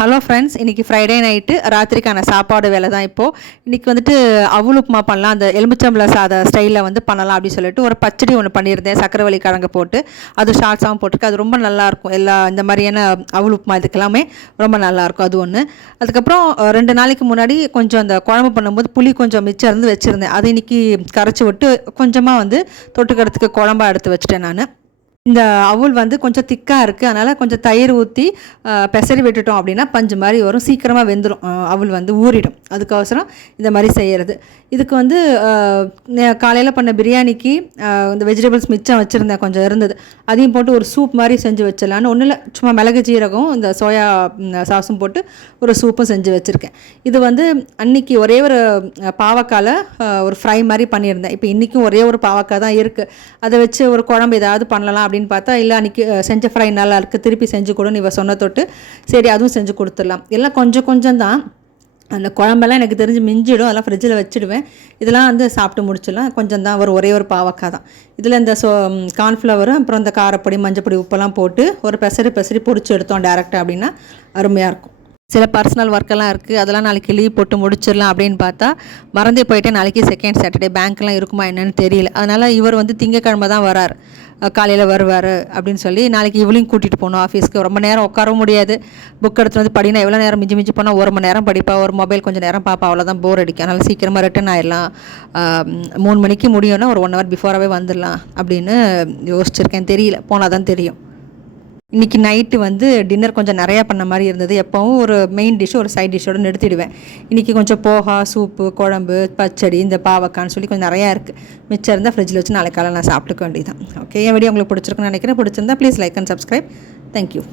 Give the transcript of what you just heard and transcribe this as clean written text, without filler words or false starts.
Hello friends, இன்றைக்கி Friday night ராத்திரிக்கான சாப்பாடு வேலை தான் இப்போது. இன்றைக்கி வந்துட்டு அவுள் உப்புமா பண்ணலாம், அந்த எலுமிச்சம்பழ சாத ஸ்டைலில் வந்து பண்ணலாம் அப்படின்னு சொல்லிட்டு ஒரு பச்சடி ஒன்று பண்ணியிருந்தேன், சக்கரவள்ளி கிழங்கு போட்டு. அது ஷார்ட்ஸாகவும் போட்டிருக்கு. அது ரொம்ப நல்லாயிருக்கும். எல்லா இந்த மாதிரியான அவுள் உப்புமா இதுக்கெல்லாமே ரொம்ப நல்லாயிருக்கும். அது ஒன்று. அதுக்கப்புறம் 2 நாளைக்கு முன்னாடி கொஞ்சம் அந்த குழம்பு பண்ணும்போது புளி கொஞ்சம் மிச்சம் இருந்து வச்சுருந்தேன். அதை இன்றைக்கி கரைச்சி விட்டு கொஞ்சமாக வந்து தொட்டுக்கிறதுக்கு குழம்பா எடுத்து வச்சுட்டேன் நான். இந்த அவுள் வந்து கொஞ்சம் திக்காக இருக்குது, அதனால் கொஞ்சம் தயிர் ஊற்றி பெசரி விட்டுட்டோம் அப்படின்னா பஞ்சு மாதிரி வரும், சீக்கிரமாக வெந்துடும், அவுள் வந்து ஊறிடும். அதுக்கோசரம் இந்த மாதிரி செய்கிறது. இதுக்கு வந்து காலையில் பண்ண பிரியாணிக்கு இந்த வெஜிடபிள்ஸ் மிச்சம் வச்சுருந்தேன், கொஞ்சம் இருந்தது. அதையும் போட்டு ஒரு சூப் மாதிரி செஞ்சு வச்சிடலான்னு ஒன்றும் இல்லை, சும்மா மிளகு ஜீரகம் இந்த சோயா சாஸும் போட்டு ஒரு சூப்பும் செஞ்சு வச்சுருக்கேன். இது வந்து அன்றைக்கி ஒரே ஒரு பாவக்காயில் ஒரு ஃப்ரை மாதிரி பண்ணியிருந்தேன். இப்போ இன்றைக்கும் ஒரே ஒரு பாவக்காய் தான் இருக்குது. அதை வச்சு ஒரு குழம்பு ஏதாவது பண்ணலாம் அப்படின்னு பார்த்தா, இல்லை அன்றைக்கி செஞ்ச ஃப்ரை நல்லா இருக்குது, திருப்பி செஞ்சு கொடுன்னு இவ சொன்ன தொட்டு சரி அதுவும் செஞ்சு கொடுத்துடலாம். எல்லாம் கொஞ்சம் கொஞ்சம் தான், அந்த குழம்பெல்லாம் எனக்கு தெரிஞ்சு மிஞ்சிடும், அதெல்லாம் ஃப்ரிட்ஜில் வச்சுடுவேன். இதெல்லாம் வந்து சாப்பிட்டு முடிச்சிடலாம். கொஞ்சம் தான், ஒரே ஒரு பாவக்காய் தான். இதில் இந்த கார்ன்ஃப்ளவரு, அப்புறம் இந்த காரப்பொடி மஞ்சப்பொடி உப்பெல்லாம் போட்டு ஒரு பெசரி பொடிச்சு எடுத்தோம் டேரெக்டாக அப்படின்னா அருமையாக இருக்கும். சில பர்சனல் ஒர்க்கெல்லாம் இருக்குது, அதெல்லாம் நாளைக்கு லீவ் போட்டு முடிச்சிடலாம் அப்படின்னு பார்த்தா மறந்தே போயிட்டு நாளைக்கு செகண்ட் சாட்டர்டே, பேங்க்லாம் இருக்குமா என்னன்னு தெரியல. அதனால் இவர் வந்து திங்கக்கிழமை தான் வரார், காலையில் வருவார் அப்படின்னு சொல்லி நாளைக்கு இவளையும் கூட்டிகிட்டு போகணும் ஆஃபீஸ்க்கு. ரொம்ப நேரம் உட்காரவும் முடியாது. புக் எடுத்துகிட்டு வந்து படினா எவ்வளோ நேரம் மிஞ்சி போனால் 1 மணி நேரம் படிப்பா, ஒரு மொபைல் கொஞ்சம் நேரம் பார்ப்பா, அவ்வளோதான், போர் அடிக்கும். அதனால் சீக்கிரமாக ரிட்டன் ஆயிடலாம், 3 மணிக்கு முடியும்னா ஒரு 1 ஹவர் பிஃபோராகவே வந்துடலாம் அப்படின்னு யோசிச்சிருக்கேன். தெரியல, போனால் தான் தெரியும். இன்றைக்கி நைட்டு வந்து டின்னர் கொஞ்சம் நிறையா பண்ண மாதிரி இருந்தது. எப்போவும் ஒரு மெயின் டிஷ் ஒரு சைட் டிஷ்ஷோடு நிறுத்திடுவேன். இன்றைக்கி கொஞ்சம் போகா, சூப்பு, குழம்பு, பச்சடி, இந்த பாவக்கான்னு சொல்லி கொஞ்சம் நிறையா இருக்குது. மிச்சம் இருந்தால் ஃப்ரிட்ஜில் வச்சு நாளைக்கு காலை நான் சாப்பிட்டுக்க வேண்டியதான். ஓகே, என் வீடியோ உங்களுக்கு பிடிச்சிருக்குன்னு நினைக்கிறேன். பிடிச்சிருந்தா please like and subscribe. Thank you.